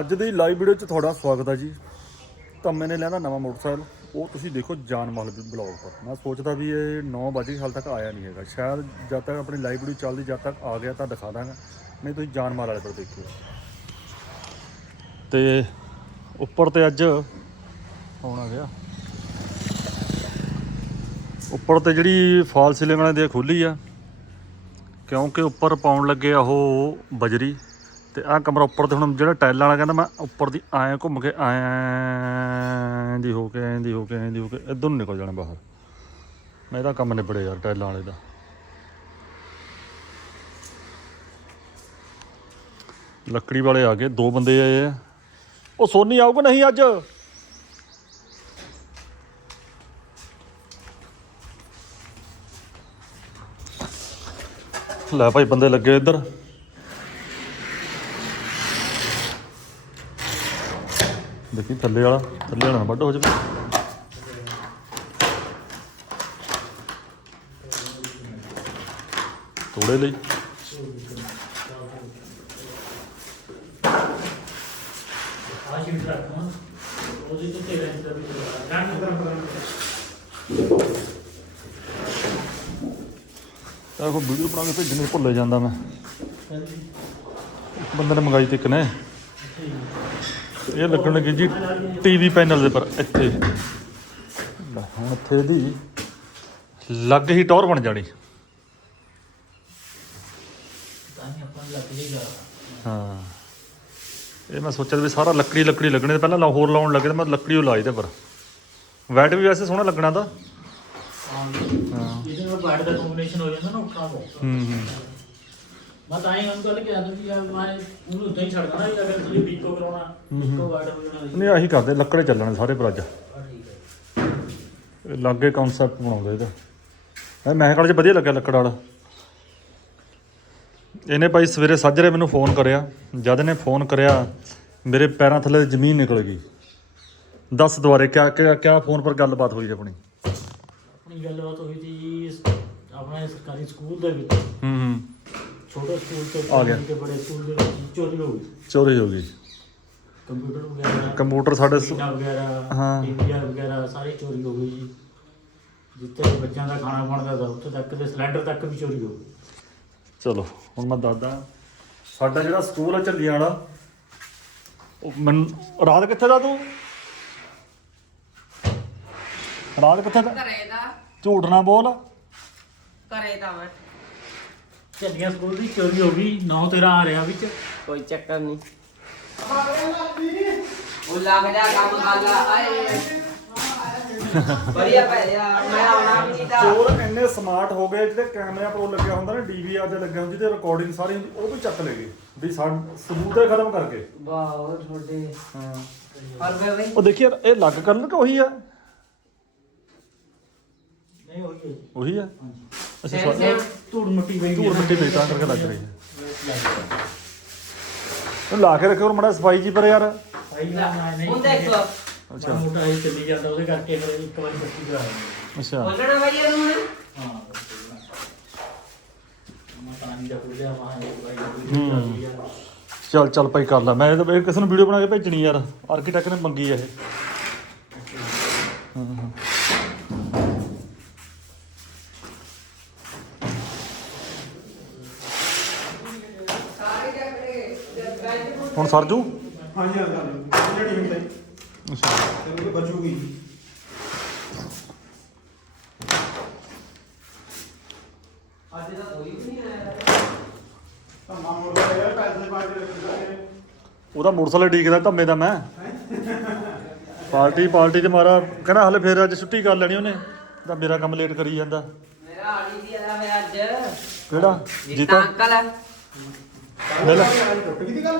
ਅੱਜ ਦੀ live video 'ਚ ਤੁਹਾਡਾ ਸਵਾਗਤ ਹੈ ਜੀ। ਤਾਂ ਮੈਨੇ ਲੈਣਾ ਨਵਾਂ ਮੋਟਰਸਾਈਕਲ। ਉਹ ਤੁਸੀਂ ਦੇਖੋ ਜਾਨ ਮਾਲ ਬਲੌਗ ਪਰ। ਮੈਂ ਸੋਚਦਾ ਵੀ ਇਹ 9 ਵਜੇ ਹਾਲ ਤੱਕ ਆਇਆ ਨਹੀਂ ਹੈਗਾ। ਸ਼ਾਇਦ ਜਦ ਤੱਕ ਆਪਣੀ ਲਾਈਵ ਵੀਡੀਓ ਚੱਲਦੀ, ਜਦ ਤੱਕ ਆ ਗਿਆ ਤਾਂ ਦਿਖਾ ਦਾਂਗਾ। ਨਹੀਂ, ਤੁਸੀਂ ਜਾਨ ਮਾਲ ਵਾਲੇ ਪਰ ਦੇਖਿਓ। ਤੇ ਉੱਪਰ ਤੇ ਅੱਜ ਆਉਣਾ ਗਿਆ? ਉੱਪਰ ਤੇ ਜਿਹੜੀ ਫਾਲ ਸੀਲਿੰਗ ਵਾਲੇ ਦੀ ਖੁੱਲੀ ਆ। ਕਿਉਂਕਿ ਉੱਪਰ ਪਾਉਣ ਲੱਗੇ ਆ ਉਹ ਬਜਰੀ। ਤੇ ਆਹ ਕਮਰਾ ਉੱਪਰ ਤੇ ਹੁਣ ਜਿਹੜਾ ਟਾਈਲਾਂ ਵਾਲਾ ਕਹਿੰਦਾ ਮੈਂ ਉੱਪਰ ਦੀ ਆਇਆ ਘੁੰਮ ਕੇ ਐਂ ਦੀ ਹੋ ਕੇ, ਐਂ ਦੀ ਹੋ ਕੇ, ਐਂ ਦੀ ਹੋ ਕੇ, ਇਧਰ ਨੂੰ ਨਿਕਲ ਜਾਣਾ ਬਾਹਰ। ਮੈਂ ਇਹਦਾ ਕੰਮ ਨਿਬੜੇ ਯਾਰ ਟਾਈਲਾਂ ਵਾਲੇ ਦਾ। ਲੱਕੜੀ ਵਾਲੇ ਆ ਗਏ, ਦੋ ਬੰਦੇ ਆਏ ਆ। ਉਹ ਸੋਨੀ ਆਊਗਾ ਨਹੀਂ ਅੱਜ? ਲੈ ਭਾਈ, ਬੰਦੇ ਲੱਗੇ ਇੱਧਰ। ਦੇਖੀ ਥੱਲੇ ਵਾਲਾ? ਥੱਲੇ ਵਾਲਾ ਨਾ ਵੱਢ ਹੋ ਜਾਵੇ। ਤੋੜੇ ਲਈ। ਤਾਂ ਕੋਈ ਵੀਡੀਓ ਬਣਾ ਕੇ ਭੇਜਣੇ ਭੁੱਲੇ ਜਾਂਦਾ ਮੈਂ। ਇੱਕ ਬੰਦੇ ਨੇ ਮੰਗਾਈ ਤੇ ਇੱਕ ਨੇ। ਇਹ ਲੱਗਣ ਲੱਗੀ ਜੀ ਟੀਵੀ ਪੈਨਲ ਦੇ ਪਰ ਇੱਥੇ। ਲੈ, ਹੁਣ ਇੱਥੇ ਦੀ ਲੱਗ ਹੀ ਟੌਰ ਬਣ ਜਾਣੀ। ਹੀ ਇਹ ਮੈਂ ਸੋਚਿਆ ਵੀ ਸਾਰਾ ਲੱਕੜੀ ਲੱਕੜੀ ਲੱਗਣੇ ਪਹਿਲਾਂ ਲਾ ਹੋਰ ਲਾਉਣ ਲੱਗੇ ਤੇ ਮੈਂ ਲੱਕੜੀ ਉਹ ਲਾਈ ਤੇ ਪਰ। ਵੈਟ ਵੀ ਵੈਸੇ ਸੋਹਣਾ ਲੱਗਣਾ ਤਾਂ। ਹਾਂ। ਇਹਦੇ ਨਾਲ ਬੈਡ ਦਾ ਕੰਬੀਨੇਸ਼ਨ ਹੋ ਜਾਂਦਾ ਨਾ ਉੱਠਾ ਬਹੁਤ ਹੂੰ ਹੂੰ। ਮੈਂ ਤਾਂ ਹੀ ਉਹਨੂੰ ਗੱਲ ਕਿਹਾ ਸੀ ਯਾਰ ਮੈਂ ਉਹਨੂੰ ਉੱਦਾਂ ਹੀ ਛੱਡ ਦੇਣਾ ਵੀ ਅਗਰ ਤੁਸੀਂ ਬੀਕੋ ਕਰਾਉਣਾ ਬੀਕੋ ਬੈਡ ਹੋ ਜਾਣਾ ਨਹੀਂ ਆਹੀ ਕਰਦੇ ਲੱਕੜੇ ਚੱਲਣੇ ਸਾਰੇ ਪਰ ਅੱਜ। ਹਾਂ, ਠੀਕ ਹੈ। ਇਹ ਲਾਗੇ ਕਨਸੈਪਟ ਬਣਾਉਂਦੇ ਇਹਦਾ। ਇਹ ਮੈਂ ਕਾਲ ਚ ਵਧੀਆ ਲੱਗਿਆ ਲੱਕੜ ਵਾਲਾ। ਇਹਨੇ ਭਾਈ ਸਵੇਰੇ ਸਾਜਰੇ ਮੈਨੂੰ ਫੋਨ ਕਰਿਆ। ਜਦ ਇਹਨੇ ਫੋਨ ਕਰਿਆ ਮੇਰੇ ਪੈਰਾਂ ਥੱਲੇ ਜ਼ਮੀਨ ਨਿਕਲ ਗਈ। ਦੱਸ ਦੁਬਾਰੇ ਕਿਆ ਕਿਆ ਕਿਆ ਫੋਨ ਪਰ ਗੱਲਬਾਤ ਹੋਈ ਆਪਣੀ? ਆਪਣੀ ਗੱਲਬਾਤ ਹੋਈ ਸੀ ਜੀ ਇਸ- ਆਪਣੇ ਸਰਕਾਰੀ ਸਕੂਲ ਦੇ ਵਿੱਚ। ਹੂੰ ਹੂੰ। ਛੋਟੇ ਸਕੂਲ ਤੋਂ ਆ ਗਿਆ। ਤੇ ਬੜੇ ਸਕੂਲ ਦੇ ਵਿੱਚ ਚੋਰੀ ਹੋ ਗਈ। ਚੋਰੀ ਹੋ ਗਈ। ਕੰਪਿਊਟਰ ਵਗੈਰਾ ਕੰਪਿਊਟਰ ਸਾਡੇ ਸ- ਵਗੈਰਾ ਹਾਂ। ਵਗੈਰਾ ਸਾਰੀ ਚੋਰੀ ਹੋ ਗਈ ਜੀ। ਜਿੱਥੇ ਬੱਚਿਆਂ ਦਾ ਖਾਣਾ ਬਣਦਾ था ਉੱਥੇ ਤੱਕ ਤੇ ਸਿਲੰਡਰ ਤੱਕ ਵੀ ਚੋਰੀ ਹੋ ਗਈ ਚਲੋ ਹੁਣ ਮੈਂ ਦੱਸਦਾ। ਸਾਡਾ ਜਿਹੜਾ ਸਕੂਲ ਆ ਝੱਲੀਆਂ ਵਾਲਾ ਉਹ ਮੈਨੂੰ ਰਾਤ ਕਿੱਥੇ ਦਾ ਤੂੰ? ਰਾਤ ਕਿੱਥੇ ਦਾ? ਘਰੇ ਦਾ। ਝੂਠ ਨਾ ਬੋਲ। ਘਰੇ ਦਾ ਮੈਂ ਝੱਲੀਆਂ ਸਕੂਲ ਦੀ ਚੋਰੀ ਹੋ ਗਈ 9 13 ਆ ਰਿਹਾ ਵਿੱਚ। ਕੋਈ ਚੱਕਰ ਨਹੀਂ। ਉਹ ਲੱਗ ਜਾ ਕੰਮ ਕਰ ਲਾ ਆਏ। ਵਧੀਆ ਪੈ ਜਾ ਮੈਂ ਆਉਣਾ ਵੀ ਨਹੀਂ ਤਾਂ। ਚੋਰ ਇੰਨੇ ਸਮਾਰਟ ਹੋ ਗਏ ਜਿਹੜੇ ਕੈਮਰਿਆਂ ਪਰ ਲੱਗਿਆ ਹੁੰਦਾ ਨਾ ਡੀਵੀਆਰ ਤੇ ਲੱਗਿਆ ਹੁੰਦਾ ਜਿਹਦੇ ਰਿਕਾਰਡਿੰਗ ਸਾਰੀ ਹੁੰਦੀ ਉਹ ਵੀ ਚੱਕ ਲੈ ਗਏ ਵੀ ਸਾ ਸਬੂਤ ਹੀ ਖਤਮ ਕਰਕੇ। ਵਾਹ ਉਹ ਤੁਹਾਡੇ। ਹਾਂ। ਪਰ ਵੇ ਬਈ ਉਹ ਦੇਖੀ ਯਾਰ ਇਹ ਲੱਗ ਕਰਨ ਕਿ ਉਹੀ ਆ। ਨਹੀਂ ਹੋਈ ਹੈ। ਉਹੀ ਆ। ਅੱਛਾ ਸੇਮ ਸਾ- ਸੇਮ। ਧੂੜ ਮਿੱਟੀ ਪਈ ਧੂੜ ਮਿੱਟੀ ਪਈ ਤਾਂ ਕਰਕੇ ਲੱਗ ਰਹੀ ਹੈ। ਉਹ ਲਾ ਕੇ ਰੱਖਿਓ ਮੜਾ ਸਫ਼ਾਈ ਜੀ ਪਰ ਯਾਰ। ਭਾਈ ਨਾ ਨਾ ਨਹੀਂ ਹੁਣ ਦੇਖ। ਲਓ ਅੱਛਾ। ਅੱਛਾ ਮੋਟਾ ਹੀ ਚੱਲੀ ਜਾਂਦਾ ਉਹਦੇ ਕਰਕੇ ਫਿਰ ਇੱਕ ਵਾਰੀ ਪੱਟੀ ਕਰਾ ਦਿੰਦੇ ਅੱਛਾ। ਬੋਲਣਾ ਬਈ ਇਹਨੂੰ ਹੁਣ। ਹਾਂ ਮੈਂ ਪਾਣੀ ਦਾ ਕੁੜਿਆ ਵਾਂ ਇਹ ਭਾਈ ਹੂੰ। ਚੱਲਦੀ ਆ। ਚੱਲ ਚੱਲ ਭਾਈ ਕਰ ਲੈ। ਮੈਂ ਇਹ ਤਾਂ ਕਿਸੇ ਨੂੰ ਵੀਡੀਓ ਬਣਾ ਕੇ ਭੇਜਣੀ ਯਾਰ। ਆਰਕੀਟੈਕਟ ਨੇ ਮੰਗੀ ਆ ਇਹ ਹਾਂ, ਹਾਂ। ਹੁਣ ਸਰਜੂ ਹਾਂਜੀ ਹਾਂ ਜਿਹੜੀ ਹੁੰਦਾ। ਅੱਛਾ। ਤੇ ਉਹ ਬਚੂਗੀ ਅੱਜ ਤਾਂ ਕੋਈ ਵੀ ਨਹੀਂ ਆਇਆ। ਤਾਂ ਮਾਮੂਲ ਦਾ ਯਾਰ ਪੈਸੇ ਪਾ ਕੇ ਰੱਖਦਾ ਹੈ ਉਹਦਾ ਮੋਟਰਸਾਈਕਲ ਡੀਕਦਾ ਧੰਮੇ ਦਾ ਮੈਂ। ਪਾਰਟੀ ਪਾਰਟੀ ਤੇ ਮਾਰਾ ਕਹਿੰਦਾ ਹਲੇ ਫੇਰ ਅੱਜ ਛੁੱਟੀ ਕਰ ਲੈਣੀ ਉਹਨੇ। ਤਾਂ ਮੇਰਾ ਕੰਮ ਲੇਟ ਕਰੀ ਜਾਂਦਾ। ਮੇਰਾ ਆੜੀ ਦੀ ਆਇਆ ਵੇ ਅੱਜ। ਕਿਹੜਾ? ਜੀਤਾ ਜੀਤਾ? ਅੰਕਲ। ਲੈ ਲੈ। ਟੁੱਟ ਗਈ ਦੀ ਗੱਲ?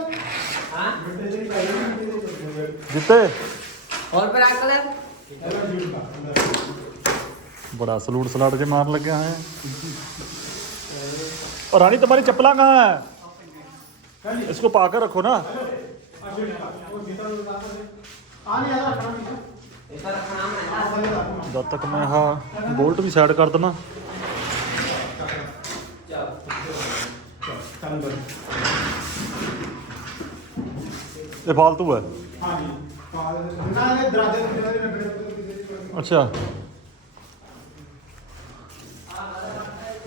जीते। और पर बड़ा सलूट सलाट के मार लगे हैं। और रानी तुम्हारी चप्पल कहाँ है? इसको पाकर रखो ना। जब तक मैं हाँ बोल्ट भी सैड कर देना ਇਹ ਫਾਲਤੂ ਹੈ? ਦਰਾਜੇ ਦੇ ਅੱਛਾ।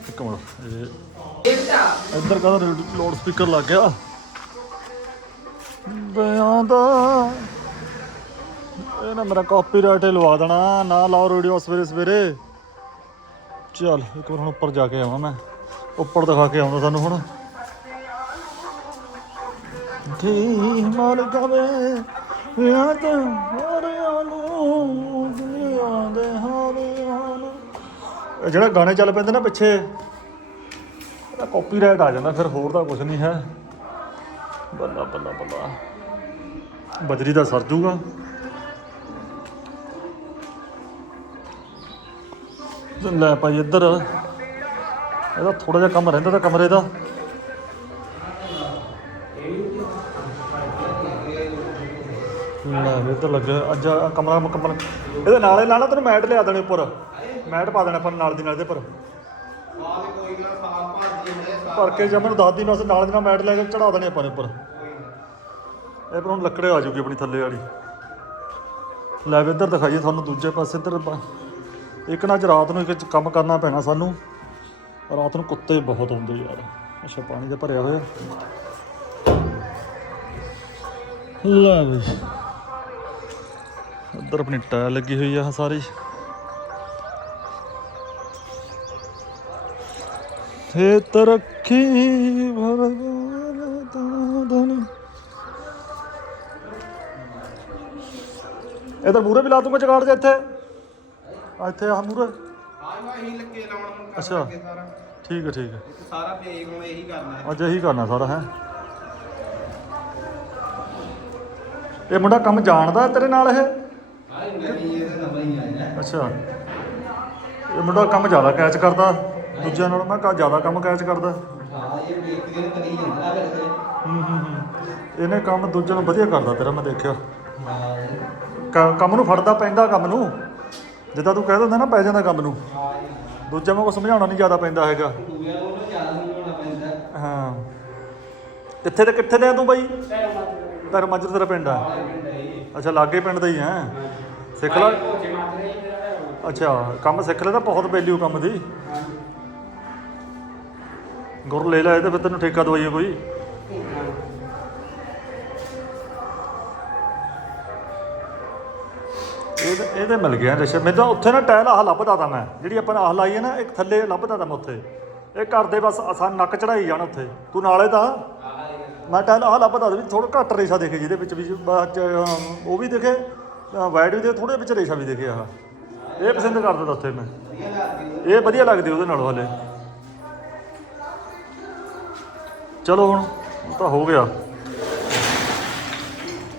ਇੱਕ ਮਿੰਟ ਇਹ ਇੱਧਰ ਕਹਦਾ ਲਾਊਡ ਸਪੀਕਰ ਲੱਗ ਗਿਆ? ਬਿਆਂ ਦਾ। ਇਹ ਨਾ ਮੇਰਾ ਕਾਪੀਰਾਈਟ ਲਵਾ ਦੇਣਾ। ਨਾ ਲਾਓ ਰੇਡੀਓ ਸਵੇਰੇ ਸਵੇਰੇ। ਚੱਲ ਇੱਕ ਵਾਰ ਹੁਣ ਉੱਪਰ ਜਾ ਕੇ ਆਵਾਂ ਮੈਂ। ਉੱਪਰ ਦਿਖਾ ਕੇ ਆਉਂਦਾ ਤੁਹਾਨੂੰ ਹੁਣ। ਧੀ ਮਰ ਗਵੇ ਯਾਦ ਹਰਿਆ ਨੂੰ ਦੁਨੀਆ ਦੇ ਹਰਿਆ ਨੂੰ। ਇਹ ਜਿਹੜਾ ਗਾਣੇ ਚੱਲ ਪੈਂਦੇ ਨਾ ਪਿੱਛੇ, ਇਹਦਾ ਕਾਪੀਰਾਈਟ ਆ ਜਾਂਦਾ, ਫਿਰ ਹੋਰ ਤਾਂ ਕੁਝ ਨਹੀਂ ਹੈ। ਬੱਲਾ ਬੱਲਾ ਬੱਲਾ। ਬਜਰੀ ਦਾ ਸਰ ਜੂਗਾ। ਲੈ ਭਾਈ ਇੱਧਰ, ਇਹਦਾ ਥੋੜਾ ਜਿਹਾ ਕੰਮ ਰਹਿੰਦਾ ਤਾਂ ਕਮਰੇ ਦਾ। ਲੈ ਵੀ ਇੱਧਰ ਲੱਗੇ ਅੱਜ ਆਹ ਕਮਰਾ ਮੁਕੰਮਲ ਇਹਦੇ ਨਾਲੇ ਨਾਲ ਨਾ ਤੈਨੂੰ ਮੈਟ ਲਿਆ ਦੇਣੇ ਉੱਪਰ। ਮੈਟ ਪਾ ਦੇਣਾ ਆਪਾਂ ਨਾਲ ਦੀ ਨਾਲ ਦੇ ਪਰ ਬਾਅਦ ਕੋਈ ਗੱਲ ਸਾਫ਼ ਭਾਜੀ ਨੇ ਭਰ ਕੇ ਜੇ ਦੱਸ ਦੀ, ਮੈਂ ਨਾਲ ਦੀ ਨਾਲ ਮੈਟ ਲੈ ਕੇ ਚੜਾ ਦੇਣੇ ਆਪਾਂ ਨੇ ਉੱਪਰ। ਇਹ ਪਰ ਹੁਣ ਲੱਕੜੇ ਆ ਜੂਗੀ ਆਪਣੀ ਥੱਲੇ ਵਾਲੀ। ਲੈ ਵੀ ਇੱਧਰ ਦਿਖਾਈਏ ਤੁਹਾਨੂੰ ਦੂਜੇ ਪਾਸੇ, ਇੱਧਰ ਬ- ਇੱਕ ਨਾ ਅੱਜ ਰਾਤ ਨੂੰ ਇੱਕ ਕੰਮ ਕਰਨਾ ਪੈਣਾ ਸਾਨੂੰ। ਰਾਤ ਨੂੰ ਕੁੱਤੇ ਬਹੁਤ ਹੁੰਦੇ ਯਾਰ। ਅੱਛਾ, ਪਾਣੀ ਦਾ ਭਰਿਆ ਹੋਇਆ। ਲੈ ਵੀ। ਇੱਧਰ ਆਪਣੀ ਟਾਇਲ ਲੱਗੀ ਹੋਈ ਆ ਸਾਰੀ। ਤੇ ਤਰੱਕੀ ਭਰਦਾਨ ਇਹ ਤਾਂ ਮੂਰੇ ਵੀ ਲਾ ਦੂੰਗਾ ਜਗਾੜ ਦੇ ਇੱਥੇ। ਆ ਇੱਥੇ ਆ ਮੂਰੇ ਹਾਂ ਮੈਂ ਇਹੀ ਲੱਗੇ ਲਾਉਣ ਨੂੰ ਕਰ ਅੱਛਾ। ਲੱਗੇ ਸਾਰਾ। ਠੀਕ ਹੈ ਠੀਕ ਹੈ ਸਾਰਾ ਪੇ ਹੁਣ ਇਹੀ ਕਰਨਾ। ਹੈ ਅੱਜ ਇਹੀ ਕਰਨਾ ਸਾਰਾ ਹੈ। ਇਹ ਮੁੰਡਾ ਕੰਮ ਜਾਣਦਾ ਤੇਰੇ ਨਾਲ ਇਹ? ਨਹੀਂ ਇਹ ਨਵਾਂ ਹੀ ਆਇਆ ਅੱਛਾ। ਇਹ ਮੁੰਡਾ ਕੰਮ ਜ਼ਿਆਦਾ ਕੈਚ ਕਰਦਾ, ਦੂਜਿਆਂ ਨਾਲ ਮੈਂ ਕਹਾ ਜ਼ਿਆਦਾ ਕੰਮ ਕੈਚ ਕਰਦਾ। ਹਾਂ ਇਹ ਵੇਖ ਕੇ ਕਰੀ ਜਾਂਦਾ ਫਿਰ ਹੂੰ ਹੂੰ। ਹੂੰ ਇਹਨੇ ਕੰਮ ਦੂਜਿਆਂ ਨੂੰ ਵਧੀਆ ਕਰਦਾ ਤੇਰਾ, ਮੈਂ ਦੇਖਿਆ। ਕ- ਕੰਮ ਨੂੰ ਫੜਦਾ ਪੈਂਦਾ ਕੰਮ ਨੂੰ। ਜਿੱਦਾਂ ਤੂੰ ਕਹਿ ਦਿੰਦਾ ਨਾ ਪੈ ਜਾਂਦਾ ਕੰਮ ਨੂੰ। ਦੂਜਿਆਂ ਨੂੰ ਸਮਝਾਉਣਾ ਨਹੀਂ ਜ਼ਿਆਦਾ ਪੈਂਦਾ ਹੈਗਾ। ਦੂਜਿਆਂ ਨੂੰ ਨਾ ਜ਼ਿਆਦਾ ਨਹੀਂ ਪੈਂਦਾ ਹਾਂ। ਕਿੱਥੇ ਤੇ ਕਿੱਥੇ ਦੇ ਆ ਤੂੰ ਬਾਈ? ਧਰਮ ਮਾਜਰ ਤੇਰਾ ਪਿੰਡ ਆ। ਅੱਛਾ, ਲਾਗੇ ਪਿੰਡ ਦਾ ਹੀ ਹੈ ਸਿੱਖ ਲੈ। ਅੱਛਾ ਕੰਮ ਸਿੱਖ ਲੈ ਤਾਂ ਬਹੁਤ ਵੈਲਿਊ ਕੰਮ ਦੀ। ਗੁਰ ਲੈ ਲੈ ਇਹ ਤੇ ਫਿਰ ਤੈਨੂੰ ਠੇਕਾ ਦਵਾਈਏ ਕੋਈ। ਇਹਦੇ ਇਹਦੇ ਮਿਲ ਗਿਆ ਰਸ਼ਾ ਮੈਂ ਤਾਂ ਉੱਥੇ ਨਾ ਟਾਇਲ ਆਹ ਲੱਭਦਾ ਤਾਂ ਮੈਂ। ਜਿਹੜੀ ਆਪਾਂ ਆਹ ਲਾਈ ਹੈ ਨਾ ਇੱਕ ਥੱਲੇ ਲੱਭਦਾ ਤਾਂ ਮੈਂ ਉੱਥੇ। ਇਹ ਘਰ ਦੇ ਬਸ ਆਸਾਨ ਨੱਕ ਚੜਾਈ ਜਾਣ ਉੱਥੇ। ਤੂੰ ਨਾਲੇ ਤਾਂ। ਮੈਂ ਟਾਇਲ ਆਹ ਲੱਭਦਾ ਵੀ ਥੋੜਾ ਘੱਟ ਰੇਸ਼ਾ ਦੇਖੇ ਜਿਹਦੇ ਵਿੱਚ ਵੀ ਉਹ ਵੀ ਦਿਖੇ। ਵਾਈਟ ਵੀ ਦੇ ਥੋੜੇ ਵਿੱਚ ਰੇਸ਼ਾ ਵੀ ਦਿਖੇ ਆਹ। ਇਹ ਪਸੰਦ ਕਰਦਾ ਤਾ ਉੱਥੇ ਮੈਂ। ਇਹ ਵਧੀਆ ਲੱਗਦੀ ਉਹਦੇ ਨਾਲ ਹਲੇ। ਚਲੋ ਹੁਣ ਤਾਂ ਹੋ ਗਿਆ।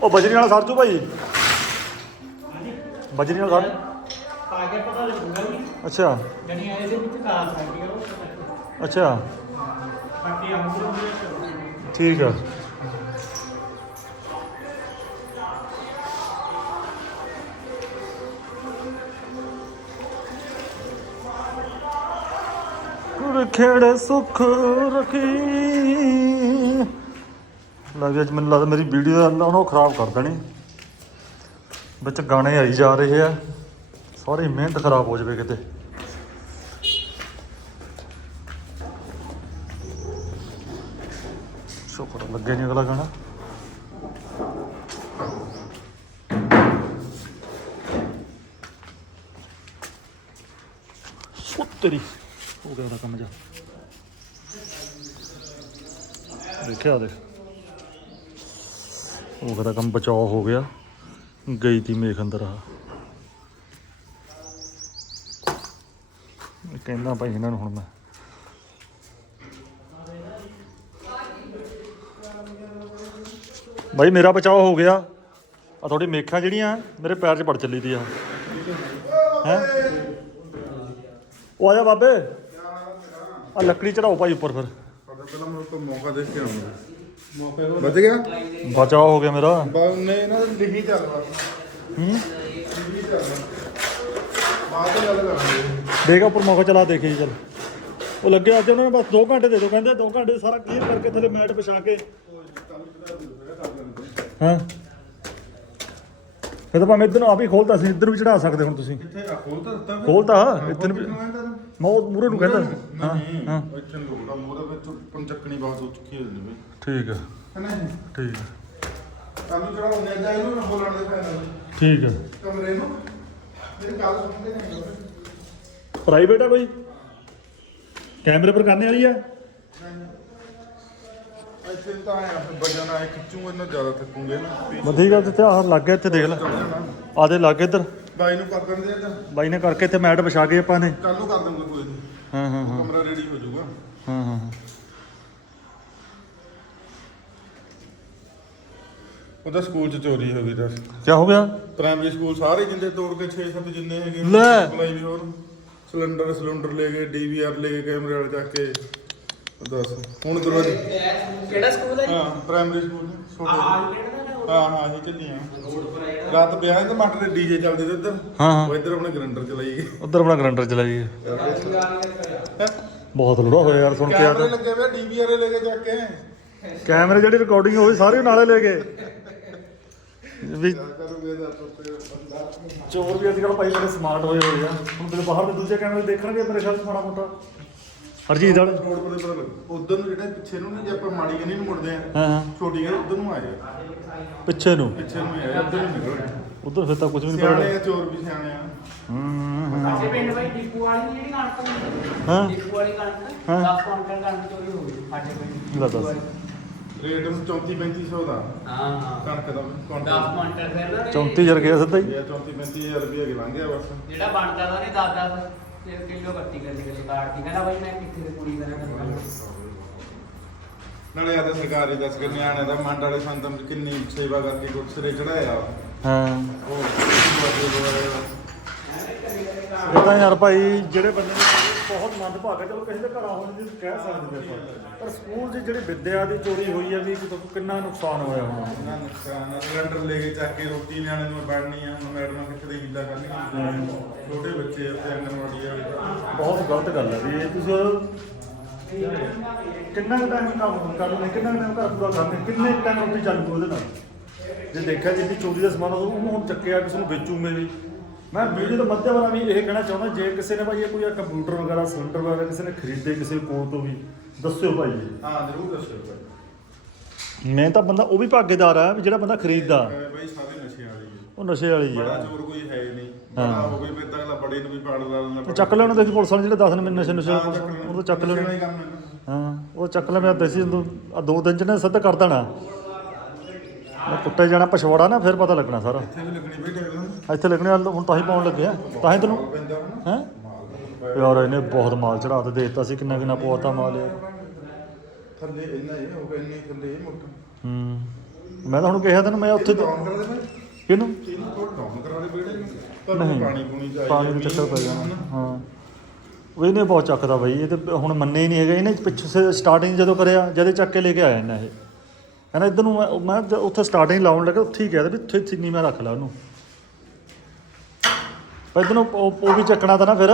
ਉਹ ਬਜਰੀ ਨਾਲ ਸਰਜੂ ਭਾਈ। ਬਜਰੀ ਨਾਲ ਸਰ। ਆ ਕੇ ਪਤਾ ਲੱਗੂਗਾ ਵੀ। ਅੱਛਾ। ਜਣੀ ਆਏ ਦੇ ਵਿੱਚ ਆ ਉਹ। ਅੱਛਾ। ਬਾਕੀ ਅੰਦਰ ਠੀਕ ਆ। ਖੇੜੇ ਸੁਖ ਰਖੀ। ਲੱਗ ਅੱਜ ਮੈਨੂੰ ਲੱਗਦਾ ਮੇਰੀ ਵੀਡੀਓ ਦਾ ਉਹਨੂੰ ਖਰਾਬ ਕਰ ਦੇਣੀ। ਵਿੱਚ ਗਾਣੇ ਆਈ ਜਾ ਰਹੇ ਆ। ਸਾਰੀ ਮਿਹਨਤ ਖਰਾਬ ਹੋ ਜਾਵੇ ਕਿਤੇ। ਸ਼ੁਕਰ ਲੱਗੇ ਲੱਗਿਆ ਨਹੀਂ ਅਗਲਾ ਗਾਣਾ। ਸੁੱਤਰੀ ਹੋ ਗਿਆ ਉਹਦਾ ਕੰਮ ਜਾ। ਦੇਖਿਆ ਦੇਖ। ਉਹ ਕਹਿੰਦਾ ਕੰਮ ਬਚਾਓ ਹੋ ਗਿਆ। ਗਈ ਤੀ ਮੇਖ ਅੰਦਰ ਆ। ਕਹਿੰਦਾ ਭਾਈ ਇਹਨਾਂ ਨੂੰ ਹੁਣ ਮੈਂ। ਭਾਈ ਮੇਰਾ ਬਚਾਓ ਹੋ ਗਿਆ। ਆ ਥੋੜੀ ਮੇਖਾਂ ਜਿਹੜੀਆਂ, ਮੇਰੇ ਪੈਰ 'ਚ ਵੜ ਚੱਲੀ ਦੀ ਆ। ਹੈ? ਉਹ ਆ ਜਾ ਬਾਬੇ। ਆ ਲੱਕੜੀ ਚੜਾਓ ਭਾਈ ਉੱਪਰ ਫਿਰ। ਪਤਾ ਪਹਿਲਾਂ ਮੈਨੂੰ ਕੋਈ ਮੌਕਾ ਦੇ ਕੇ ਆਉਂਦਾ। ਮੌਕੇ ਕੋਲ ਬਚ ਗਿਆ ਬਚਾਓ ਹੋ ਗਿਆ ਮੇਰਾ। ਬਾਅਦ ਨੇ ਇਹਨਾਂ ਦੇ ਲਿਖੀ ਚੱਲਦਾ ਹੂੰ? ਲਿਖੀ ਚੱਲਦਾ ਬਾਅਦ ਤੋਂ ਗੱਲ ਕਰਾਂਗੇ। ਦੇਖ ਉੱਪਰ ਮੌਕਾ ਚਲਾ ਦੇਖੀ ਚੱਲ। ਉਹ ਲੱਗਿਆ ਅੱਜ ਉਹਨਾਂ ਨੇ ਬਸ 2 ਘੰਟੇ ਦੇ ਦਿਓ ਕਹਿੰਦੇ 2 ਘੰਟੇ ਸਾਰਾ ਕਲੀਅਰ ਕਰਕੇ ਥੱਲੇ ਮੈਟ ਵਿਛਾ ਕੇ। ਹਾਂ? ਫਿਰ ਤਾਂ ਭਾਵੇਂ ਇੱਧਰ ਨੂੰ ਆਪ ਹੀ ਖੋਲਤਾ ਸੀ ਇੱਧਰ ਵੀ ਚੜਾ ਸਕਦੇ ਹੁਣ ਤੁਸੀਂ। ਕਿੱਥੇ ਆ? ਖੋਲ ਤਾਂ ਦਿੱਤਾ? ਖੋਲਤਾ? ਨੂੰ ਵੀ-? ਮੈਂ ਉਹ ਮੂਰੇ ਨੂੰ ਕਹਿੰਦਾ ਹਾਂ ਨਹੀਂ ਹਾਂ ਇੱਥੇ ਨੂੰ ਲੋੜਾ ਮੋਰਾ ਵਿੱਚ ਪੰਚਕਣੀ ਬਾਤ ਹੋ ਚੁੱਕੀ ਹੈ ਜੀ ਠੀਕ ਹੈ ਨਹੀਂ ਠੀਕ ਹੈ ਕਾਨੂੰ ਚੜਾ ਉਹਨੇ ਜਾ ਇਹਨੂੰ ਨਾ ਬੋਲਣ ਦੇ ਫਾਇਦਾ ਠੀਕ ਹੈ ਕਮਰੇ ਨੂੰ। ਮੇਰੀ ਗੱਲ ਸੁਣਦੇ ਨਹੀਂ ਪ੍ਰਾਈਵੇਟ ਆ। ਕੋਈ? ਕੈਮਰੇ ਪਰ ਕਰਨੇ ਵਾਲੀ ਆ? ਇੱਥੇ ਤਾਂ ਆਇਆ ਵਜਨ ਆ ਖਿੱਚੂ ਇਹਨਾਂ ਜ਼ਿਆਦਾ ਥੱਕੂਗੇ ਨਾ। ਮੈਂ ਠੀਕ ਆ ਤੇ ਆਹ ਲੱਗ ਗਿਆ ਇੱਥੇ ਦੇਖ ਲੈ। ਆ ਦੇ ਲੱਗ ਇੱਧਰ। ਬਾਈ ਨੂੰ ਕਰ ਦਿੰਦੇ ਆ ਤਾਂ। ਬਾਈ ਨੇ ਕਰਕੇ ਇੱਥੇ ਮੈਟ ਵਿਛਾ ਕੇ ਆਪਾਂ ਨੇ। ਕੱਲ ਨੂੰ ਕਰ ਦੂੰਗਾ ਕੋਈ ਨਹੀਂ। ਹਾਂ ਹਾਂ ਹਾਂ। ਕਮਰਾ ਰੈਡੀ ਹੋ ਜਾਊਗਾ। ਹਾਂ ਹਾਂ ਹਾਂ। ਉਹਦਾ ਸਕੂਲ ਚ ਚੋਰੀ ਹੋ ਗਈ ਦੱਸ ਕਿਆ ਹੋ ਗਿਆ? ਪ੍ਰਾਇਮਰੀ ਸਕੂਲ ਸਾਰੇ ਜਿੰਦੇ ਤੋੜ ਕੇ 6-7 ਜਿੰਨੇ ਹੈਗੇ ਲੈ। ਸਪਲਾਈ ਵੀ ਹੋਰ ਸਿਲੰਡਰ ਸਿਲੰਡਰ ਲੈ ਗਏ ਡੀਵੀਆਰ ਲੈ ਗਏ ਕੈਮਰੇ ਵਾਲੇ ਚੱਕ ਕੇ। ਉਹ ਦੱਸ ਹੁਣ ਦਰਵਾਜ਼ੇ ਕਿਹੜਾ ਸਕੂਲ ਹੈ? ਹਾਂ ਪ੍ਰਾਇਮਰੀ ਸਕੂਲ ਛੋਟੇ। ਹਾਂ ਹਾਂ ਅਸੀਂ ਚੱਲੀਆਂ ਰਾਤ ਵਿਆਹ ਤੇ ਮਾਟਰ ਦੇ ਡੀਜੇ ਚੱਲਦੇ ਤੇ ਉੱਧਰ। ਹਾਂ ਹਾਂ। ਉਹ ਇੱਧਰ ਆਪਣੇ ਗਰੰਡਰ ਚਲਾਈ ਗਏ ਉਧਰ ਆਪਣਾ ਗਰੰਟਰ ਚਲਾਈਏ ਬਹੁਤ ਲੋੜਾ ਹੋਇਆ ਯਾਰ ਸੁਣ ਕੇ ਆ ਕੈਮਰੇ ਲੱਗੇ ਹੋਏ ਡੀਵੀਆਰ ਲੈ ਕੇ ਚੱਕ ਕੇ। ਕੈਮਰੇ ਜਿਹੜੀ ਰਿਕਾਰਡਿੰਗ ਹੋਈ ਸਾਰੇ ਨਾਲੇ ਲੈ ਗਏ ਵੀ ਦਾ ਚੋਰ ਵੀ ਅੱਜ ਕੱਲ੍ਹ ਭਾਈ ਬੜੇ ਸਮਾਰਟ ਹੋਏ ਹੋਏ ਆ। ਹੁਣ ਤੇ ਬਾਹਰ ਦੇ ਦੂਜੇ ਕੈਮਰੇ ਦੇਖਣਗੇ ਮੇਰੇ ਖਿਆਲ 'ਚ ਮਾੜਾ ਮੋਟਾ। ਹਰਜੀਤ ਵਾਲੇ? ਰੋਡ ਪਰ ਪਤਾ ਲੱਗ ਉਧਰ ਨੂੰ ਜਿਹੜਾ ਪਿੱਛੇ ਨੂੰ ਨਾ ਜੇ ਆਪਾਂ ਮਾੜੀ ਗਨੀ ਨੂੰ ਮੁੜਦੇ ਆ ਹਾਂ ਹਾਂ। ਛੋਟੀ ਗਲੀ ਉਧਰ ਨੂੰ ਆ। ਜਾ ਪਿੱਛੇ ਨੂੰ? ਪਿੱਛੇ ਨੂੰ ਆ ਜਾ ਉਧਰ ਨੂੰ ਨਿਕਲ। ਉਧਰ ਫਿਰ ਤਾਂ ਕੁਝ ਵੀ ਨਹੀਂ ਸਿਆਣੇ ਆ ਚੋਰ ਵੀ ਸਿਆਣੇ ਆ। ਹੂੰ। ਸਾਡੇ ਪਿੰਡ ਬਾਈ ਦੀਪੂ ਵਾਲੀ ਜਿਹੜੀ ਕਣਕ ਹੁੰਦੀ ਹਾਂ। ਦੀਪੂ ਵਾਲੀ ਕਣਕ ਹਾਂ। 10 ਕੁਇੰਟਲ ਕਣਕ ਚੋਰੀ ਹੋ ਗਈ ਸਾਡੇ ਪਿੰਡ ਲੈ ਦੱਸ। ਰੇਟ 34 3500 ਦਾ। ਹਾਂ ਹਾਂ। ਕਣਕ ਦਾ 10 ਕੁਆਂਟਲ ਕੁਇੰਟਲ ਫਿਰ ਨਾ 34 ਜਰ ਗਿਆ ਸਿੱਧਾ ਹੀ। ਇਹ 34 35000 ਰੁਪਏ ਲੰਘ ਗਿਆ ਬਸ। ਜਿਹੜਾ ਬਣਦਾ ਤਾਂ ਨਹੀਂ 10 10 ਤੇ ਕਿਲੋ ਕੱਟੀ ਕਰ ਕੇ ਕਾਟਦੀ ਕਹਿੰਦਾ ਬਾਈ ਮੈਂ ਕਿੱਥੇ ਤੇ ਕੁੜੀ ਕਰਾਂ ਨਾਲੇ ਆ ਤਾਂ ਸਰਕਾਰ ਦੱਸ ਕੇ ਨਿਆਣੇ ਦਾ ਮੰਡ ਵਾਲੇ ਸੰਤਮ ਚ ਕਿੰਨੀ ਸੇਵਾ ਕਰਕੇ ਗੁਰਸਰੇ ਚੜਾਇਆ। ਹਾਂ। ਉਹ ਇਹ ਤਾਂ ਯਾਰ ਭਾਈ ਜਿਹੜੇ ਬੰਦੇ ਨੇ ਬਹੁਤ ਮੰਦ ਭਾਗਾ ਚਲੋ ਕਿਸੇ ਦੇ ਘਰਾਂ ਹੋਣ ਦੀ ਕਹਿ ਸਕਦੇ ਨੇ ਆਪਾਂ। ਪਰ ਸਕੂਲ 'ਚ ਜਿਹੜੀ ਵਿੱਦਿਆ ਦੀ ਚੋਰੀ ਹੋਈ ਆ ਵੀ ਕਿਤੋਂ ਕਿੰਨਾ ਨੁਕਸਾਨ ਹੋਇਆ ਹੋਣਾ। ਨਾ ਨੁਕਸਾਨ ਆ ਸਿਲੰਡਰ ਲੈ ਕੇ ਚੱਕ ਕੇ ਰੋਟੀ ਨਿਆਣੇ ਨੂੰ ਬੜਨੀ ਆ ਹੁਣ ਮੈਡਮਾਂ ਕਿੱਥੇ ਦੇ ਹੀਲਾ ਕਰਨਗੀਆਂ? ਛੋਟੇ ਬੱਚੇ ਉੱਤੇ ਅੰਗਨਵਾੜੀ ਵਾਲੇ। ਬਹੁਤ ਗਲਤ ਗੱਲ ਹੈ ਵੀ ਇਹ ਤੁਸੀਂ ਕਿੰਨਾ ਕੁ ਟਾਈਮ ਕੰਮ ਕਰਨਾ ਕਿੰਨਾ ਕੁ ਟਾਈਮ ਘਰ ਪੂਰਾ ਕਰਨਾ ਕਿੰਨੇ ਟਾਈਮ ਰੋਟੀ ਚੱਲੂ ਉਹਦੇ ਨਾਲ? ਜੇ ਦੇਖਿਆ ਜੀ ਚੋਰੀ ਦਾ ਸਮਾਨ ਉਹਨੂੰ ਹੁਣ ਚੱਕਿਆ ਕਿਸੇ ਨੂੰ ਵੇਚੂਗੇ ਵੀ। ਮੈਂ ਵੀਡੀਓ ਦੇ ਨਾਲ ਵੀ ਇਹ ਕਹਿਣਾ ਚਾਹੁੰਦਾ ਜੇ ਕਿਸੇ ਨੇ ਭਾਈ ਇਹ ਕੋਈ ਕੰਪਿਊਟਰ ਵਗੈਰਾ ਸਿਲੰਡਰ ਵਗੈਰਾ ਕਿਸੇ ਨੇ ਖਰੀਦੇ ਕਿਸੇ ਕੋਲ ਤੋਂ ਵੀ ਦੱਸਿਓ ਭਾਈ ਜੀ ਹਾਂ ਜ਼ਰੂਰ ਦੱਸਿਓ ਭਾਈ। ਮੈਂ ਤਾਂ ਬੰਦਾ ਉਹ ਵੀ ਭਾਗੇਦਾਰ ਆ ਵੀ ਜਿਹੜਾ ਬੰਦਾ ਖਰੀਦਦਾ। ਇਹ ਬਈ ਸਾਰੇ ਨਸ਼ੇ ਵਾਲੀ ਹੈ ਉਹ ਨਸ਼ੇ ਵਾਲੀ ਬੜਾ ਆ ਚੋਰ ਕੋਈ ਹੈ ਹੀ ਨਹੀਂ। ਬੜਾ ਹੋਵੇ ਮੈਂ ਤਾਂ ਅਗਲਾ ਬੜੇ ਨੂੰ ਵੀ ਪਾੜ ਲਾ ਲੈਂਦਾ ਉਹ ਚੱਕ ਲੈਣ ਦੇ ਪੁਲਿਸ ਵਾਲੇ ਜਿਹੜੇ 10 ਨਸ਼ੇ ਨਸ਼ੇ ਹਾਂ, ਪੁਲਿਸ ਚੱਕ ਵਾਲੇ, ਲੈਣ। ਉਹ ਤਾਂ ਚੱਕ ਨਸ਼ੇ ਲੈਣ। ਹੀ ਹੈ। ਹਾਂ ਉਹ ਚੱਕ ਲੈ ਮੈਂ ਦਸੀ ਆ ਦੋ ਦਿਨ ਚ ਨੇ ਸਿੱਧ ਕਰ ਦੇਣਾ। ਮੈਂ ਕੁੱਟੇ ਜਾਣਾ ਪਛਵਾੜਾ ਨਾ ਫਿਰ ਪਤਾ ਲੱਗਣਾ ਸਾਰਾ। ਇੱਥੇ ਵੀ ਲੱਗਣੀ ਬਈ ਇੱਥੇ ਲੱਗਣੇ ਵਾਲੇ ਹੁਣ ਤਾਂ ਹੀ ਪਾਉਣ ਲੱਗੇ ਆ। ਤਾਂ ਹੀ ਤੈਨੂੰ ਪੈਂਦਾ ਹੈ? ਯਾਰ ਇਹਨੇ ਬਹੁਤ ਮਾਲ ਚੜਾ ਤੇ ਦੇਤਾ ਸੀ ਕਿੰਨਾ ਕਿੰਨਾ ਪਵਾਤਾ ਮਾਲ ਯਾਰ ਥੱਲੇ ਇੰਨਾ ਇਹ ਹੋ ਗਿਆ ਇੰਨੀ ਥੱਲੇ ਇਹ ਮੋਟਾ। ਹੂੰ। ਮੈਂ ਤਾਂ ਹੁਣ ਕਿਹਾ ਤੈਨੂੰ ਮੈਂ ਉੱਥੇ ਡਾਊਨ ਕਰ ਦੇ ਕਿਹਨੂੰ? ਇਹਨੂੰ ਥੋੜਾ ਡਾਊਨ ਕਰਾ ਦੇ ਬੇੜੇ ਨੂੰ ਪਰ ਨਹੀਂ। ਪਾਣੀ ਪੂਣੀ ਚਾਹੀਦਾ ਪਾਣੀ ਦੇ ਚੱਕਰ ਪੈ ਜਾਣਾ। ਹਾਂ। ਉਹ ਇਹਨੇ ਬਹੁਤ ਚੱਕਦਾ ਬਾਈ ਇਹ ਤੇ ਹੁਣ ਮੰਨੇ ਹੀ ਨਹੀਂ ਹੈਗਾ। ਇਹਨੇ ਪਿੱਛੇ ਸਟਾਰਟਿੰਗ ਜਦੋਂ ਕਰਿਆ ਜਦੇ ਚੱਕ ਕੇ ਲੈ ਕੇ ਆਇਆ ਇਹਨਾਂ ਇਹ। ਕਹਿੰਦਾ ਇਧਰ ਨੂੰ ਮੈਂ ਮੈਂ ਜਦ ਉੱਥੇ ਸਟਾਰਟਿੰਗ ਲਾਉਣ ਲੱਗਾ, ਉੱਥੇ ਹੀ ਕਿਹਾ ਤਾ ਵੀ ਇੱਥੇ ਚੀਨੀ ਮੈਂ ਰੱਖ ਲਾ ਉਹਨੂੰ। ਪਰ ਇਧਰ ਨੂੰ ਉਹ ਉਹ ਵੀ ਚੱਕਣਾ ਤਾਂ ਨਾ ਫਿਰ।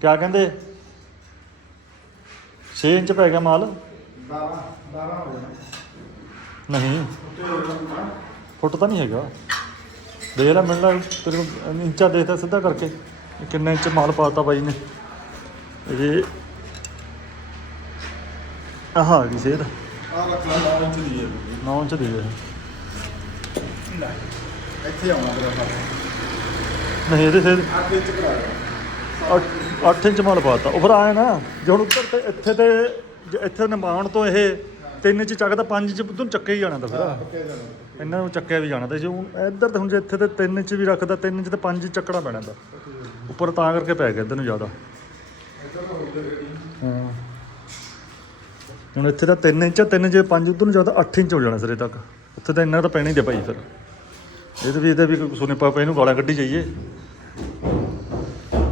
ਕਿਆ ਕਹਿੰਦੇ? 6 ਇੰਚ ਪੈ ਗਿਆ ਮਾਲ। 12 12 ਹੋ ਜਾਣਾ ਨਹੀਂ। ਫੁੱਟ ਤਾਂ ਨਹੀਂ ਹੈਗਾ। ਦੇਖ ਲੈ ਮਿਲਣਾ ਤੇਰੇ ਕੋਲ ਇੰਚਾ ਦੇਖਦਾ ਸਿੱਧਾ ਕਰਕੇ ਇਹ ਕਿੰਨੇ ਇੰਚ ਮਾਲ ਪਾਤਾ ਬਾਈ ਨੇ। ਇਹ ਆਹ ਆ ਗਈ ਸੇਧ। ਆ ਰੱਖ ਲਾ ਲਾਉਂ ਚ ਦੀ ਹੈ 9 ਇੰਚ ਦੀ ਹੈ ਇੱਥੇ ਆਉਣਾ ਤੇਰਾ ਹੱਥ। ਨਹੀਂ ਇਹਦੇ ਇੰਚ ਕਰਾ ਦੇ। 8 ਇੰਚ ਮਾਲ ਪਾਤਾ ਉਹ ਫਿਰ ਆਇਆ ਨਾ ਜੇ ਹੁਣ ਉੱਧਰ ਤੇ ਇੱਥੇ ਤੇ ਜੇ ਇੱਥੇ ਨਿਮਾਣ ਤੋਂ ਇਹ 3 ਇੰਚ ਚੱਕਦਾ 5 ਇੰਚ ਉਧਰ ਚੱਕੇ ਹੀ ਜਾਣਾ ਤਾਂ ਫਿਰ। ਪੱਕੇ ਜਾਣਾ। ਇਹਨਾਂ ਨੂੰ ਚੱਕਿਆ ਵੀ ਜਾਣਾ ਤੇ ਜੇ ਹੁਣ ਇੱਧਰ ਤੇ ਹੁਣ ਜੇ ਇੱਥੇ ਤੇ 3 ਇੰਚ ਵੀ ਰੱਖਦਾ 3 ਇੰਚ ਤੇ 5 ਇੰਚ ਚੱਕਣਾ ਪੈਣਾ ਦਾ ਉੱਪਰ ਤਾਂ ਕਰਕੇ ਪੈ ਗਿਆ ਇੱਧਰ ਨੂੰ ਜ਼ਿਆਦਾ। ਹਾਂ। ਹੁਣ ਇੱਥੇ ਤਾਂ 3 ਇੰਚ 3 ਜੇ 5 ਉਧਰ ਨੂੰ ਜ਼ਿਆਦਾ 8 ਇੰਚ ਹੋ ਜਾਣਾ ਸਿਰੇ ਤੱਕ। ਉੱਥੇ ਤਾਂ ਇੰਨਾ ਤਾਂ ਪੈਣਾ ਹੀ ਦੇ ਭਾਈ ਫਿਰ। ਇਹਦੇ ਵੀ ਇਹਦੇ ਵੀ ਕੋਈ ਸੁਨੇ ਪਾਪਾ ਇਹਨੂੰ ਗਾਲਾਂ ਕੱਢੀ ਜਾਈਏ।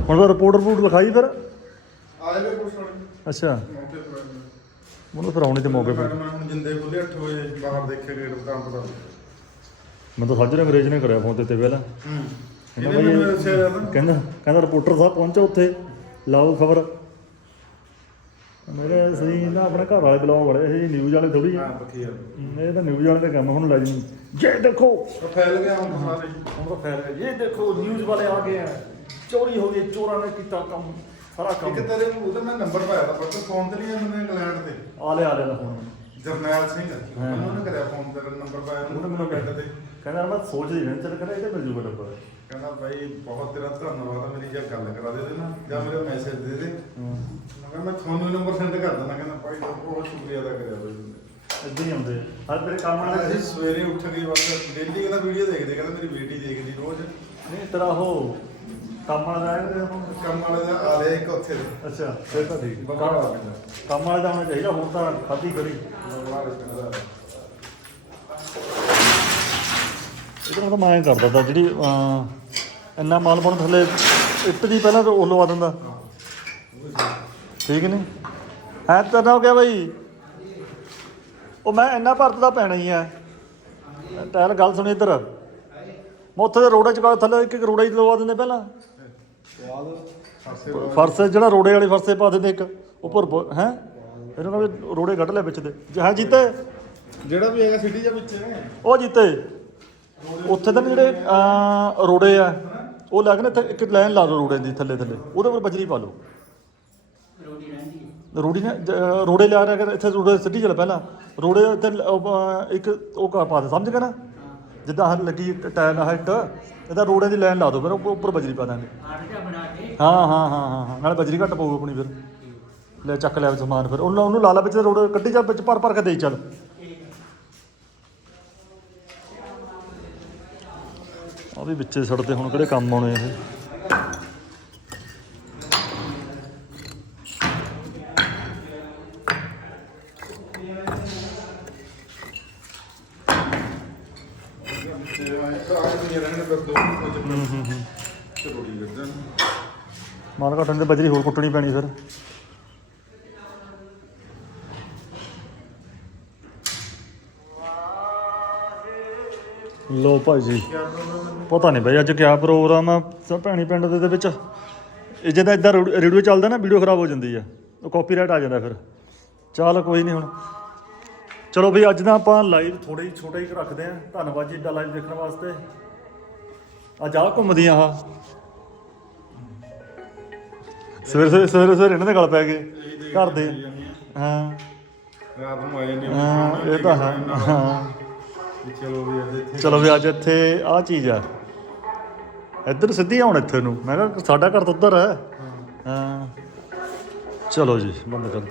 ਹੁਣ ਤਾਂ ਰਿਪੋਰਟ ਰਿਪੋਰਟ ਲਿਖਾਈ ਫਿਰ। ਆਏ ਪੁਲਿਸ ਵਾਲੇ ਅੱਛਾ। ਫਿਰ ਆਉਣੇ ਤੇ ਮੌਕੇ ਪਰ ਮੈਂ ਹੁਣ ਜਿੰਦੇ ਖੁੱਲੇ 8 ਵਜੇ ਬਾਹਰ ਦੇਖੇ ਗੇਟ ਕੰਮ ਪਤਾ। ਮੈਂ ਤਾਂ ਸਾਜਰ ਅੰਗਰੇਜ਼ ਨੇ ਕਰਿਆ ਫੋਨ ਤੇ ਤੇ ਪਹਿਲਾਂ। ਹੂੰ। ਕਹਿੰਦਾ ਕਹਿੰਦਾ ਰਿਪੋਰਟਰ ਸਾਹਿਬ ਪਹੁੰਚੋ ਉੱਥੇ। ਲਾਓ ਖਬਰ। ਮੇਰੇ ਸਹੀ ਨਾ ਆਪਣੇ ਘਰ ਵਾਲੇ ਬਲੌਗ ਵਾਲੇ ਇਹ ਨਿਊਜ਼ ਵਾਲੇ ਥੋੜੀ ਹਾਂ ਬਥੀਆ ਇਹ ਤਾਂ ਨਿਊਜ਼ ਵਾਲੇ ਦਾ ਕੰਮ ਹੁਣ ਲੈ ਜੀ ਜੇ ਦੇਖੋ। ਉਹ ਫੈਲ ਗਿਆ ਹੁਣ ਸਾਰੇ। ਹੁਣ ਤਾਂ ਫੈਲ ਗਿਆ। ਇਹ ਦੇਖੋ ਨਿਊਜ਼ ਵਾਲੇ ਆ ਗਏ ਆ। ਚੋਰੀ ਹੋ ਗਈ ਚੋਰਾਂ ਨੇ ਕੀਤਾ ਕੰਮ ਸਾਰਾ ਕੰਮ। ਇੱਕ ਤੇਰੇ ਉਹਦਾ ਮੈਂ ਨੰਬਰ ਪਾਇਆ ਤਾਂ ਪਰ ਫੋਨ ਤੇ ਨਹੀਂ ਆਉਂਦੇ ਇੰਗਲੈਂਡ ਤੇ। ਆ ਲੈ ਆ ਲੈ ਫੋਨ ਜਰਨੈਲ ਸਿੰਘ ਉਹਨਾਂ ਨੇ ਕਰਿਆ ਫੋਨ ਤੇਰਾ ਨੰਬਰ ਪਾਇਆ। ਉਹਨੇ ਮੈਨੂੰ ਬੈਠ ਤੇ। ਕਹਿੰਦਾ ਮੈਂ ਸੋਚਦੀ ਨਹੀਂ ਚੱਲ ਕਹਿੰਦਾ ਇਹਦੇ ਮਿਲ ਜੂਗਾ ਨੰਬਰ ਕਹਿੰਦਾ ਭਾਈ ਬਹੁਤ ਤੇਰਾ ਧੰਨਵਾਦ ਆ ਮੇਰੀ ਜਾਂ ਗੱਲ ਕਰਾ ਦੇ ਦੇ ਨਾ ਜਾਂ ਮੇਰਾ ਮੈਸੇਜ ਦੇ ਦੇ। ਮੈਂ ਕਿਹਾ ਮੈਂ ਤੁਹਾਨੂੰ ਨੰਬਰ ਸੈਂਡ ਕਰ ਦਿੰਦਾ ਕਹਿੰਦਾ ਭਾਈ ਬਹੁਤ ਸ਼ੁਕਰੀਆ ਅਦਾ ਕਰਿਆ ਬਈ ਇਦਾਂ ਹੀ ਆਉਂਦੇ ਆ। ਹਰ ਤੇਰੇ ਕੰਮ ਵਾਲੇ ਅਸੀਂ ਸਵੇਰੇ ਉੱਠ ਕੇ ਬਸ ਡੇਲੀ ਕਹਿੰਦਾ ਵੀਡੀਓ ਦੇਖਦੇ ਕਹਿੰਦਾ ਮੇਰੀ ਬੇਟੀ ਦੇਖਦੀ ਰੋਜ਼। ਨਹੀਂ ਤੇਰਾ ਉਹ ਕੰਮ ਵਾਲਾ ਦਾ ਆਇਆ ਹੁਣ? ਕੰਮ ਵਾਲੇ ਦਾ ਆ ਰਿਹਾ ਇੱਕ ਉੱਥੇ। ਦੇ ਅੱਛਾ ਫਿਰ ਤਾਂ ਠੀਕ। ਬਗਾੜਾ ਪਿੰਡ ਕੰਮ ਵਾਲੇ ਦਾ ਹੋਣਾ ਚਾਹੀਦਾ ਹੁਣ ਤਾਂ ਖਾਦੀ ਕਰੀ। ਬਗਾੜਾ ਪਿੰਡ ਦਾ। ਇਧਰ ਤਾਂ ਮੈਂ ਕਰਦਾ ਤਾ ਜਿਹੜੀ ਅਮ, ਇੰਨਾ ਮਾਲ ਬਣ ਥੱਲੇ ਇੱਟ ਦੀ ਪਹਿਲਾਂ ਤਾਂ ਉਹ ਲਵਾ ਦਿੰਦਾ। ਠੀਕ ਨਹੀਂ? ਹੈ ਤਾਂ ਹੋ ਗਿਆ ਬਈ। ਉਹ ਮੈਂ ਇੰਨਾ ਭਰਤ ਦਾ ਪੈਣਾ ਹੀ ਆ। ਟਾਇਰ ਗੱਲ ਸੁਣੀ ਇੱਧਰ। ਮੈਂ ਉੱਥੇ ਦੇ ਰੋੜੇ ਚ ਪਾ ਥੱਲੇ ਇੱਕ ਇੱਕ ਰੋੜਾ ਹੀ ਲਵਾ ਦਿੰਦੇ ਪਹਿਲਾਂ। ਫਰਸੇ ਜਿਹੜਾ ਰੋੜੇ ਵਾਲੇ ਫਰਸੇ ਪਾ ਦਿੰਦੇ ਇੱਕ। ਉੱਪਰ ਹੈ? ਇਹਨੂੰ ਕਹਿੰਦੇ ਰੋੜੇ ਕੱਢ ਲੈ ਵਿੱਚ ਦੇ। ਜਹਾਂ ਜੀਤੇ? ਜਿਹੜਾ ਵੀ ਹੈਗਾ ਸਿਟੀ ਦੇ ਵਿੱਚ। ਹੈ ਉਹ ਜੀਤੇ। ਉੱਥੇ ਤਾਂ ਜਿਹੜੇ ਰੋੜੇ ਆ। ਉਹ ਲੱਗ ਨਾ ਇੱਥੇ ਇੱਕ ਲਾਈਨ ਲਾ ਲਓ ਰੋੜੇ ਦੀ ਥੱਲੇ ਥੱਲੇ ਉਹਦੇ ਉੱਪਰ ਬਜਰੀ ਪਾ ਲਓ। ਰੋਟੀ ਰਹਿੰਦੀ ਹੈ। ਰੋੜੀ ਨਾ ਜ- ਰੋੜੇ ਲਿਆ ਰਿਹਾ ਕਰ ਇੱਥੇ ਰੋੜੇ ਸਿੱਟੀ ਚੱਲ ਪਹਿਲਾਂ। ਰੋੜੇ ਇੱਥੇ ਲ- ਉਹ, ਅਹ, ਇੱਕ ਉਹ ਕਾ ਪਾ ਦੇ ਸਮਝ ਗਿਆ ਨਾ? ਜਿੱਦਾਂ ਆਹ ਲੱਗੀ ਟਾਇਲ ਹਿੱਟ ਇਹਦਾ ਰੋੜੇ ਦੀ ਲਾਈਨ ਲਾ ਦਿਓ ਫਿਰ ਉੱਪਰ ਉੱਪਰ ਬਜਰੀ ਪਾ ਦਾਂਗੇ। ਬਣਾ ਕੇ। ਹਾਂ ਹਾਂ ਹਾਂ ਹਾਂ ਹਾਂ ਨਾਲੇ ਬਜਰੀ ਘੱਟ ਪਊਗੀ ਆਪਣੀ ਫਿਰ। ਲੈ ਚੱਕ ਲਿਆ ਸਮਾਨ ਫਿਰ। ਉਹਨੂੰ ਉਹਨੂੰ ਲਾ ਲਾ ਵਿੱਚ ਰੋੜੇ ਕੱਢੀ ਜਾ ਵਿੱਚ ਭਰ ਭਰ ਕੇ ਦੇਈ ਚੱਲ। ਆ ਵੀ ਵਿੱਚੇ ਸੜਦੇ ਹੁਣ ਕਿਹੜੇ ਕੰਮ ਆਉਣੇ ਇਹ? ਤੇ ਆਹ ਆਹ ਨਹੀਂ ਰਹਿਣੇ ਬਸ ਘਟਣ ਤੇ ਬਜਰੀ ਹੋਰ ਕੁੱਟਣੀ ਪੈਣੀ ਫਿਰ। ਲੋ ਭਾਈ ਜੀ। ਪਤਾ ਨਹੀਂ ਬਈ ਅੱਜ ਕਿਆ ਪ੍ਰੋਗਰਾਮ ਆ ਸ- ਭੈਣੀ ਪਿੰਡ ਦੇ ਦੇ ਵਿੱਚ। ਇਹ ਜਿਹਦਾ ਇਦਾਂ ਰੇਡੀਓ ਚੱਲਦਾ ਨਾ ਵੀਡੀਓ ਖਰਾਬ ਹੋ ਜਾਂਦੀ ਆ। ਉਹ ਕਾਪੀਰਾਈਟ ਆ ਜਾਂਦਾ ਫਿਰ। ਚੱਲ ਕੋਈ ਨਹੀਂ ਹੁਣ। ਚਲੋ ਬਈ ਅੱਜ ਦਾ ਆਪਾਂ ਲਾਈਵ ਥੋੜਾ ਛੋਟਾ ਹੀ ਰੱਖਦੇ ਆਂ। ਧੰਨਵਾਦ ਜੀ ਏਡਾ ਲਾਈਵ ਦੇਖਣ ਵਾਸਤੇ। ਅੱਜ ਆ ਘੁੰਮਦੀਆਂ ਆ ਸਵੇਰੇ ਸਵੇਰੇ ਸਵੇਰੇ ਸਵੇਰੇ ਇਹਨਾਂ ਦੇ ਗਲ ਪੈ ਗਏ। ਘਰ ਦੇ। ਹਾਂ। ਰਾਤ ਨੂੰ ਆਏ ਨੇ ਹਾਂ ਇਹ ਤਾਂ ਹੈ। ਹਾਂ। ਵੀ ਚਲੋ ਵੀ ਅੱਜ ਇੱਥੇ ਚਲੋ ਵੀ ਅੱਜ ਇੱਥੇ ਆ ਚੀਜ਼ ਆ। ਇੱਧਰ ਸਿੱਧੀ ਆਉਣ ਇੱਥੇ ਨੂੰ। ਮੈਂ ਕਿਹਾ ਸਾਡਾ ਘਰ ਤਾਂ ਉੱਧਰ ਹੈ। ਹਾਂ। ਚਲੋ ਜੀ ਬੰਦ ਕਰਦੇ ਹਾਂ।